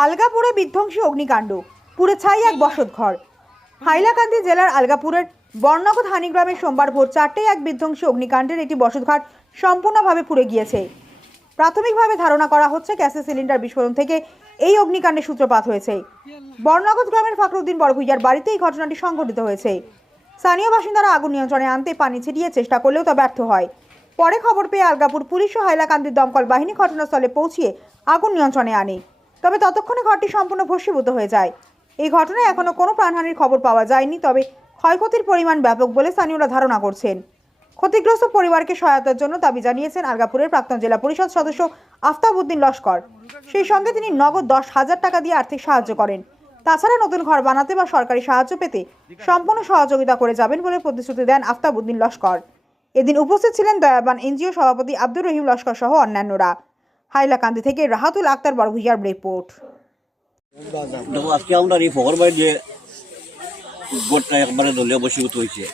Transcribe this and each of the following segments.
আলগাপুরে বিধ্বংসী অগ্নিকাণ্ড, পুড়ে ছাই এক বসতঘর। হাইলাকান্দি জেলার আলগাপুরের বর্ণাকত হানিগ্রামে সোমবার ভোর 4টায় এক বিধ্বংসী অগ্নিকাণ্ডের একটি বসতঘর সম্পূর্ণভাবে পুড়ে গিয়েছে। প্রাথমিকভাবে ধারণা করা হচ্ছে গ্যাসের সিলিন্ডার বিস্ফোরণ থেকে এই অগ্নিকাণ্ডের সূত্রপাত হয়েছে। বর্ণাকত গ্রামের ফখরুদ্দিন বড়ভূইয়ার বাড়িতে এই ঘটনাটি সংঘটিত হয়েছে। স্থানীয় বাসিন্দারা আগুন নিয়ন্ত্রণে আনতে পানি ছিটিয়ে চেষ্টা করলেও তা ব্যর্থ হয়। পরে খবর পেয়ে আলগাপুর পুলিশ ও হাইলাকান্দির দমকল বাহিনী ঘটনাস্থলে পৌঁছিয়ে আগুন নিয়ন্ত্রণে আনে। তবে ততক্ষণে ঘরটি সম্পূর্ণ ভস্মীভূত হয়ে যায়। এই ঘটনায় এখনো কোনো প্রাণহানির খবর পাওয়া যায়নি, তবে ক্ষয়ক্ষতির পরিমাণ ব্যাপক বলে স্থানীয়রা ধারণা করছেন। ক্ষতিগ্রস্ত পরিবারকে সহায়তার জন্য দাবি জানিয়েছেন আলগাপুরের প্রাক্তন জেলা পরিষদ সদস্য আফতাব উদ্দিন লস্কর। সেই সঙ্গে তিনি নগদ 10,000 টাকা দিয়ে আর্থিক সাহায্য করেন। তাছাড়া নতুন ঘর বানাতে বা সরকারি সাহায্য পেতে সম্পূর্ণ সহযোগিতা করে যাবেন বলে প্রতিশ্রুতি দেন আফতাব উদ্দিন লস্কর। এদিন উপস্থিত ছিলেন দয়াবান এনজিও সভাপতি আব্দুর রহিম লস্কর সহ অন্যান্যরা। হাইলাকান্দি থেকে রাহাতুল আক্তার বড়ভূইয়ার রিপোর্ট। আজকে আমরা এই ফখর বাড়ি যে গোটটা একবারে দলীয় বসীভূত হয়েছে,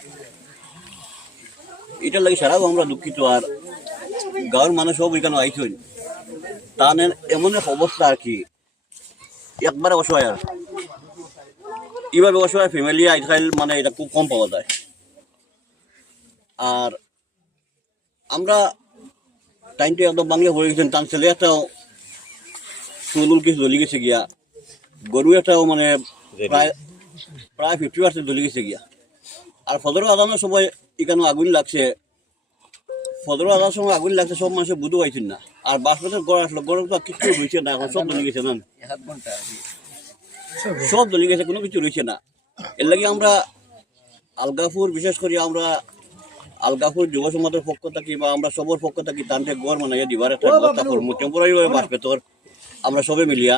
এটার লাগে সারাও আমরা দুঃখিত। আর গাঁৱৰ মানুষ সব এখানে আইসেন, তার এমন এক অবস্থা আর কি একবারে অসহায়। আর এইভাবে অসহায় ফ্যামিলি আজকাল মানে এটা খুব কম পাওয়া যায়। আর আমরা টাইমটা একদম বাংলা হয়ে গেছেন, তার ছেলে একটাও চুল কিছু জ্বলি গেছে গিয়া, গরু একটাও মানে প্রায় 50% জ্বলি গেছে গিয়া। আর ফজর আজানের সময় এখানে আগুন লাগছে, ফজর আজানের সময় আগুন লাগছে, সব মানুষের বুধু পাইছেন না। আর বাসপথের গড় আসলো, গড় তো কিছু রয়েছে না, এখন সব জ্বলি গেছে না, সব জ্বলি গেছে, কোনো কিছু রয়েছে না। এর লাগে আমরা আলগাপুর, বিশেষ করে আমরা আলগাপুর যুব সমাজের পক্ষ থাকি বা আমরা সবর পক্ষ থাকি তান্তে গড় মানাইয়া দিবার একটা ব্যবস্থা করবো টেম্পোরারি বাসপেতর আমরা সবে মিলিয়া।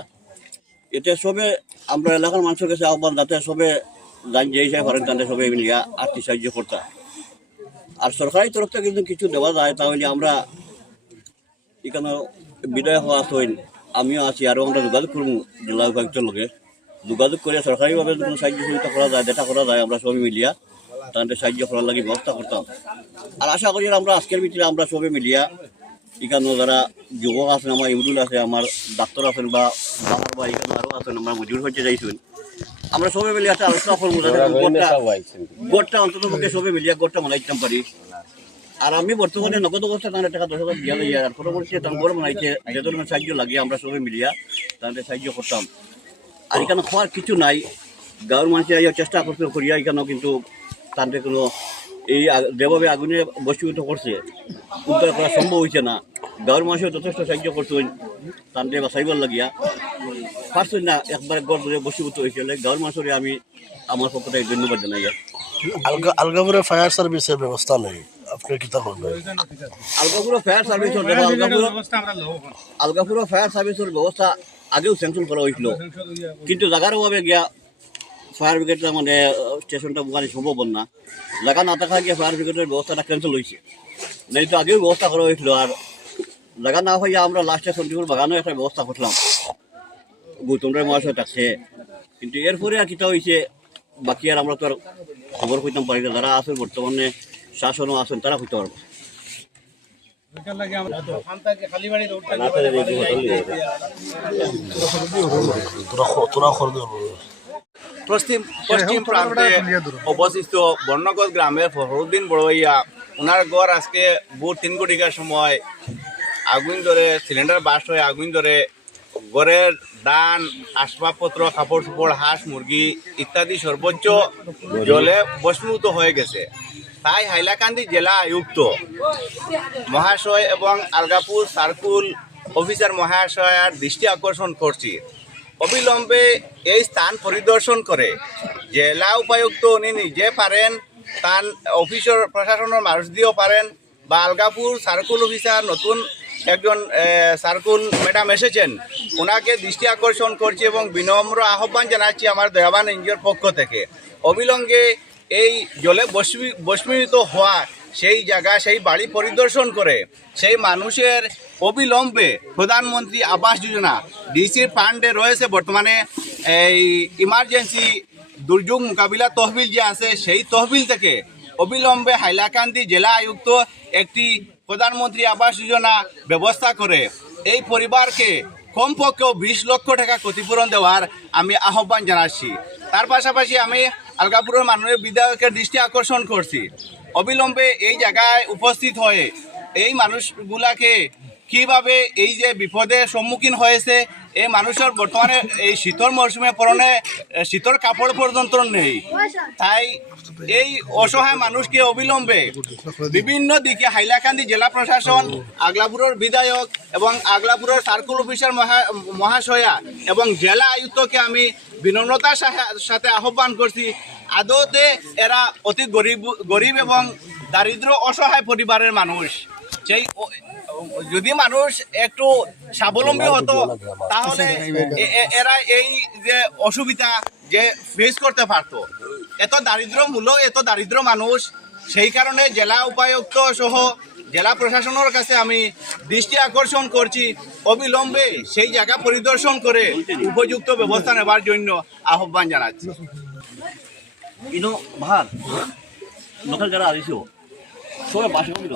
এতে সবে আমরা এলাকার মানুষের কাছে আহ্বান, যাতে সবে যে হিসাবে পারেন তাদের সবে মিলিয়া আর্থিক সাহায্য করতাম। আর সরকারি তরফ থেকে কিন্তু কিছু দেওয়া যায়, তাহলে আমরা এখানে বিদায় হওয়া হইন, আমিও আছি, আরও আমরা যোগাযোগ করবো জেলা উপায়ুক্তের লগে, যোগাযোগ করে সরকারিভাবে যখন সাহায্য সুবিধা করা যায়, যেটা করা যায় আমরা সবে মিলিয়া তাদের সাহায্য করার লাগে ব্যবস্থা করতাম। আর আশা করি আমরা আজকের ভিতরে আমরা সবে মিলিয়া এখানে যারা যুবক আছেন, আমার ইমরুল আছে, আমার ডাক্তার আছেন বা বাবার বা এখানে আরও আছেন, আমরা মজুর হচ্ছে যাইছেন, আমরা সবে মিলিয়ে একটা আলোচনা করবো যাতে গোটটা অন্তত পক্ষে সবে মিলিয়া গোটটা বানাইতাম পারি। আর আমি বর্তমানে নগদ অবস্থা তাদের টাকা 10,000 দিয়া যাই। আর পরবর্তী তার গড় বানাইছে, যে ধরনের সাহায্য লাগে আমরা সবে মিলিয়া তাদের সাহায্য করতাম। আর এখানে খাওয়ার কিছু নাই, গাঁৱৰ মানুষের চেষ্টা করতে করিয়া এখানেও কিন্তু তাদের কোনো এই যেভাবে আগুনে বসীভূত করছে উদ্ধার করা সম্ভব হয়েছে না। গাঁৱৰ মানুষের যথেষ্ট সাহায্য করতেন তাদের বাঁচাইবার লাগিয়া, পারছেন না, একবারে গড় ধরে বসীভূত হয়েছিল। গাঁৱৰ মানুষের আমি আমার পক্ষ থেকে ধন্যবাদ জানাই। আলগাপুরে ফায়ার সার্ভিসের ব্যবস্থা নেই, আপনি কি তা বলবেন? আলগাপুর ফায়ার সার্ভিসের আলগাপুর ফায়ার সার্ভিসের ব্যবস্থা আগেও স্যাংশন করা হয়েছিল, কিন্তু জায়গার অভাবে গিয়া ফায়ার ব্রিগেডটা মানে স্টেশনটা বোকানি সম্ভব না, জায়গা না থাকা গিয়ে ফায়ার ব্রিগেডের ব্যবস্থাটা ক্যান্সেল হয়েছে। নাই তো আগেও ব্যবস্থা করা হয়েছিল। আর জায়গা না হইয়া আমরা লাস্টে সন্ধিপুর বাগানও একটা ব্যবস্থা করলাম, গৌতমরায় মহাশয় থাকছে, কিন্তু এরপরে আর কিটা হয়েছে বাকি আর আমরা তো আর খবর কইতাম পারি না। যারা আছেন বর্তমানে শাসনও আছেন তারা কইতে পারবো। পশ্চিম প্রান্তে অবস্থিত বর্ণগত গ্রামের ফখরুদ্দিন বড়ভূইয়া, ওনার গড় আজকে ভোর 3 কোটিকার সময় আগুন ধরে, সিলিন্ডার বাস্ট হয়ে আগুন ধরে ঘরের ধান, আসবাবপত্র, কাপড় চোপড়, হাঁস মুরগি ইত্যাদি সর্বোচ্চ জলে ভস্মীভূত হয়ে গেছে। তাই হাইলাকান্দি জেলা আয়ুক্ত মহাশয় এবং আলগাপুর সার্কুল অফিসার মহাশয়ার দৃষ্টি আকর্ষণ করছি, অবিলম্বে এই স্থান পরিদর্শন করে জেলা উপায়ুক্ত উনি নিজে পারেন, তার অফিসের প্রশাসনের মানুষ দিয়েও পারেন, বা আলগাপুর সার্কুল অফিসার নতুন একজন সার্কুল ম্যাডাম এসেছেন, ওনাকে দৃষ্টি আকর্ষণ করছি এবং বিনম্র আহ্বান জানাচ্ছি আমার দয়াবান এনজিওর পক্ষ থেকে, অবিলম্বে এই জলে ভস্মীভূত হওয়া সেই জায়গা, সেই বাড়ি পরিদর্শন করে সেই মানুষের অবিলম্বে প্রধানমন্ত্রী আবাস যোজনা ডিসির ফান্ডে রয়েছে বর্তমানে এই ইমার্জেন্সি দুর্যোগ মোকাবিলা তহবিল যে আছে, সেই তহবিল থেকে অবিলম্বে হাইলাকান্দি জেলা আয়ুক্ত একটি প্রধানমন্ত্রী আবাস যোজনা ব্যবস্থা করে এই পরিবারকে কমপক্ষেও 20 লক্ষ টাকা ক্ষতিপূরণ দেওয়ার আমি আহ্বান জানাচ্ছি। তার পাশাপাশি আমি আলগাপুরের মাননীয় বিধায়কের দৃষ্টি আকর্ষণ করছি, অবিলম্বে এই জায়গায় উপস্থিত হয়ে এই মানুষগুলাকে কিভাবে এই যে বিপদের সম্মুখীন হয়েছে, এই মানুষের বর্তমানে এই শীতল মরশুমে পরনে শীতল কাপড় পর্যন্ত নেই, তাই এই অসহায় মানুষকে অবিলম্বে বিভিন্ন দিকে হাইলাকান্দি জেলা প্রশাসন, আগলাপুরের বিধায়ক এবং আগলাপুরের সার্কেল অফিসার মহাশয়া এবং জেলা আয়ুক্তকে আমি বিনম্রতার সাথে আহ্বান করছি, আদতে এরা অতি গরিব এবং দারিদ্র অসহায় পরিবারের মানুষ। সেই যদি মানুষ একটু স্বাবলম্বী হতো তাহলে এরা এই যে অসুবিধা যে ফেস করতে পারতো। এত দারিদ্র মানুষ, সেই কারণে জেলা উপায়ুক্ত সহ জেলা প্রশাসনের কাছে আমি দৃষ্টি আকর্ষণ করছি, অবিলম্বে সেই জায়গা পরিদর্শন করে উপযুক্ত ব্যবস্থা নেবার জন্য আহ্বান জানাচ্ছি। ইনো ভাল লোকাল যারা আসিও সবাই বাসা কম দিল,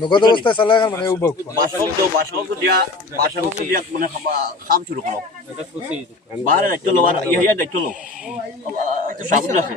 নগদ অবস্থায় চালাই মানে বাসা দিয়া মানে কাম শুরু করো, বাহারে দায়িত্ব লো আর ইহাইয়া দায়িত্ব লো, সাবুন আছে।